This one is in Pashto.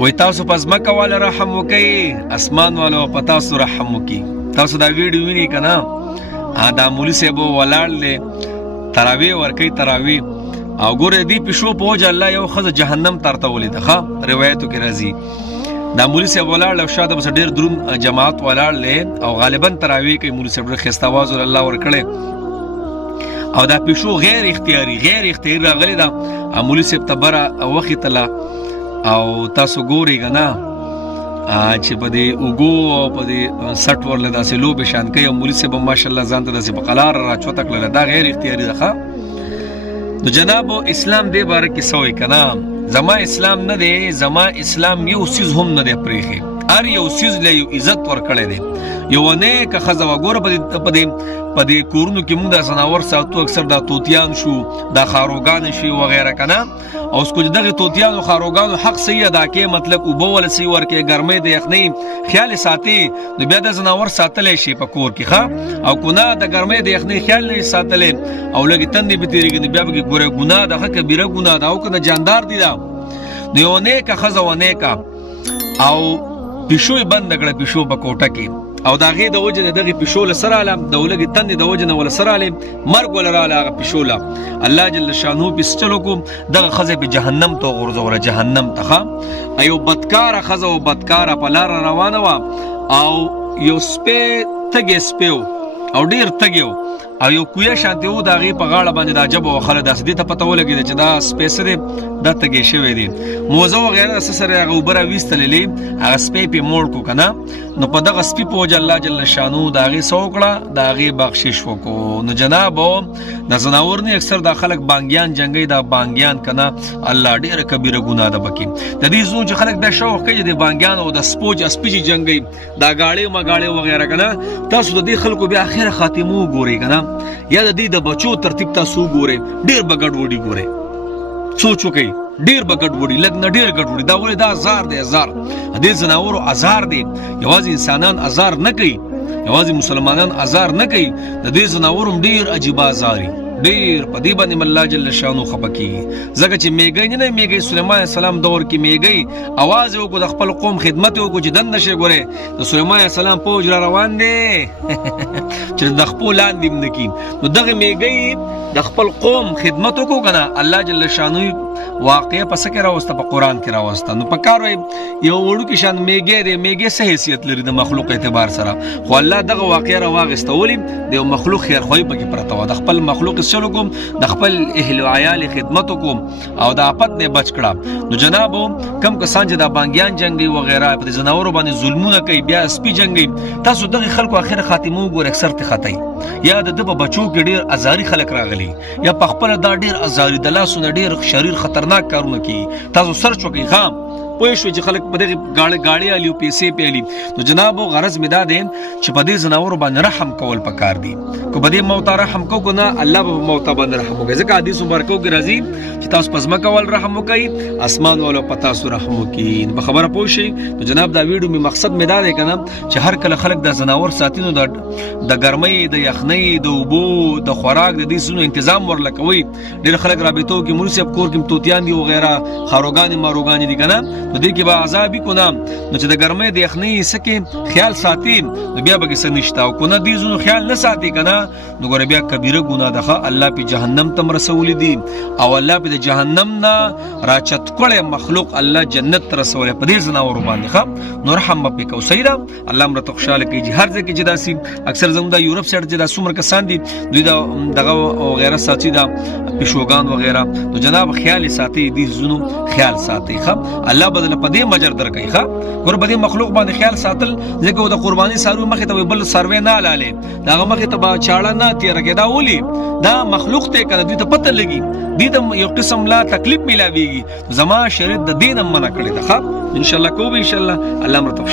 وای تاسو پس مکه والا رحم وکي، اسمان والا په تاسو رحم وکي. تاسو دا ویډیو ویني کنه، دا مولوی صاحب ولاړ دی تراوی ورکي تراوی او ګوره دی پښو په وجه الله یو خزه جهنم ترته ولید. ښه روایتو کې راځي دا مولوی صاحب ولاړ او شاده بس ډیر درون جماعت ولاړ لې او غالبا تراوی کوي. مولوی صاحب خسته आवाज الله ورکړي او دا پښو غیر اختیاري راغلی دا مولوی صاحب تبره وخت تلا او تاسو ګوري کنه چې په دې وګو او په دې سټ ورل داسې لوبه شان کوي. مولوی صاحب ماشاءالله ځان ته داسې په قلار را چوته کړل، دا غیر اختیاري ده. نو جناب اسلام دې باره کې سوې کنه، زما اسلام نه دی، زما اسلام یو سیز هم نه دی پریخي، هر یو سیز له یو عزت ورکړی دی. یو نه که خزه وګوره په دې کورونو کې موږ د زناور ساتو، اکثر دا توتیان شو دا خاروګان شي وغیرہ کنه، او اس کو دغه توتیان او خاروګانو حق صحیح ادا کې مطلب او بول صحیح ورکه ګرمه د یخنی خیال ساتي نو بیا د زناور ساتلې شي په کور کې ښه، او کونه د ګرمه د یخنی خیال نه ساتلې او لګي تندې به تیریږي بیا به ګوره ګناه ده، کبیره ګناه ده او کنه جاندار دي دا. نو یو نه که خزه و نه کا او پښوی بند کړه، پښو په کوټه کې او داغه د وجه دغه پښول سره علم د ولګي تند د وجه نه ول سره علم مرګ ول را لاغه پښولا الله جل شانو بسچلو کو دغه خزه په جهنم تو غرزوله جهنم ته. ایو بدکار خزه او بدکار په لار روانه وا او یو سپه تګ سپیو او ډیر تګیو او یو کویا شانتی وو داغه په غاړه باندې د عجب او خلک داسې ته پته ولګی چې دا سپیس دی د تګې شوی دی موزه وغیرہ سره هغه وبره ویستلې هغه سپی په موړ کو کنه. نو په دغه سپی په وجه الله جل شانو داغه سوکړه داغه بخشش وکړو. نو جناب د زناور نه اکثر د خلک بانګیان جنگي دا بانګیان کنه الله ډیره کبیره ګناه ده بکی. د دې زون چې خلک د شوق کوي د بانګیان او د سپوج اسپیجی جنگي دا غاړي مغاړي وغیرہ کنه، تاسو د دې خلکو به اخر خاتمو ګوري کنه، یا د دې د بچو ترتیب تاسو ګوري ډیر بغړ وډي ګوري سوچو کوي ډیر بغړ وډي لګ نه ډیر غړ وډي دا ولې دا هزار دی هزار دې زناورو هزار دی، یوازې انسانان هزار نه کوي، یوازې مسلمانان هزار نه کوي، د دې زناورو ډیر عجیب هزاري ډیر په دې باندې الله جل شانو خپکی. زکه چې میګی نه میګی سليمان السلام دور کې میګی आवाज وکړو د خپل قوم خدمت وکړو چې دن نشه ګوره د سليمان السلام په وجه روان دي چې د خپل لاندې منکی. نو دغه میګی د خپل قوم خدمت وکړو کنه الله جل شانو واقعي پس کې راوسته په قران کې راوسته. نو په کار یو وړو کې شان میګی دی، میګی څه حیثیت لري د مخلوق اعتبار سره، خو الله دغه واقعي راوغسته ولې د مخلوق خیر خوې پکې پرته و، د خپل مخلوق چلو کوم د خپل اهل او عیال خدمت کوم او د آفت نه بچ کړه. نو جناب کم کسان چې د بانګیان جنگي وغیرہ په زناورو باندې ظلمونه کوي بیا سپی جنگي، تاسو دغه خلکو اخر خاتمه وګور اکثر ته خطای یا د بچو کې ډیر ازاری خلک راغلي یا په خپل دا ډیر ازاری د لاسونه ډیر شریر خطرناک کارونه کوي. تاسو سرچ وکړئ خام پوه شو چې خلک په دغه گاڑی علي او پیسې پیالي. نو جناب غرض مې دا دی چې په دې زناورو باندې رحم کول پکار دي، کو په دې موت رحم کو کنه الله به موت باندې رحم وکړي. ځکه حدیث مبارکو کې راځي چې تاسو پس مکه ول رحم وکړي اسمان ولو پتا سو رحم وکړي. په خبره پوه شئ. نو جناب دا ویډیو می مقصد مې دا دی کنه چې هر کله خلک د زناور ساتینو د ګرمۍ د یخنۍ د اوبو د خوراک د دې سونو تنظیم ورلکوي. ډېر خلک رابطو کې مولوی صاحب کور کې توتیان دي وغیرہ خاروګان ماروګان دي کنه، نو دې کې به عذابي کو نام نو چې د ګرمۍ د یخنۍ سکه خیال ساتي نو بیا به څه نشته او کو نه دي زونو خیال نه ساتي کنه نو ګور بیا کبیره ګناه ده. الله په جهنم تم رسول دي او الله په جهنم نه راچت کړي مخلوق الله جنت رسول په دې زناور باندې ښه. نو رحم په کو سیدا الله امر خوشاله کوي هر ځکه چې داسي اکثر زموږ د یورپ سره چې د سومر کسان دي دوی دغه وغیرہ ساتي دا پښوګان وغیرہ. نو جناب خیال ساتي دي زونو خیال ساتي ښه الله بدل په دې مجر درکې ښه ګور په دې مخلوق باندې خیال ساتل ځکه د قرباني سارو مخه ته بل سروې نه لاله دا مخه ته چاړه نه تیر کې دا ولي دا مخلوق ته کنه دې ته پته لګي دې ته یو قسم لا تکلیف ملاويږي. زما شریعت د دین منع کړی ده ښه ان شاء الله کو به ان شاء الله الله امر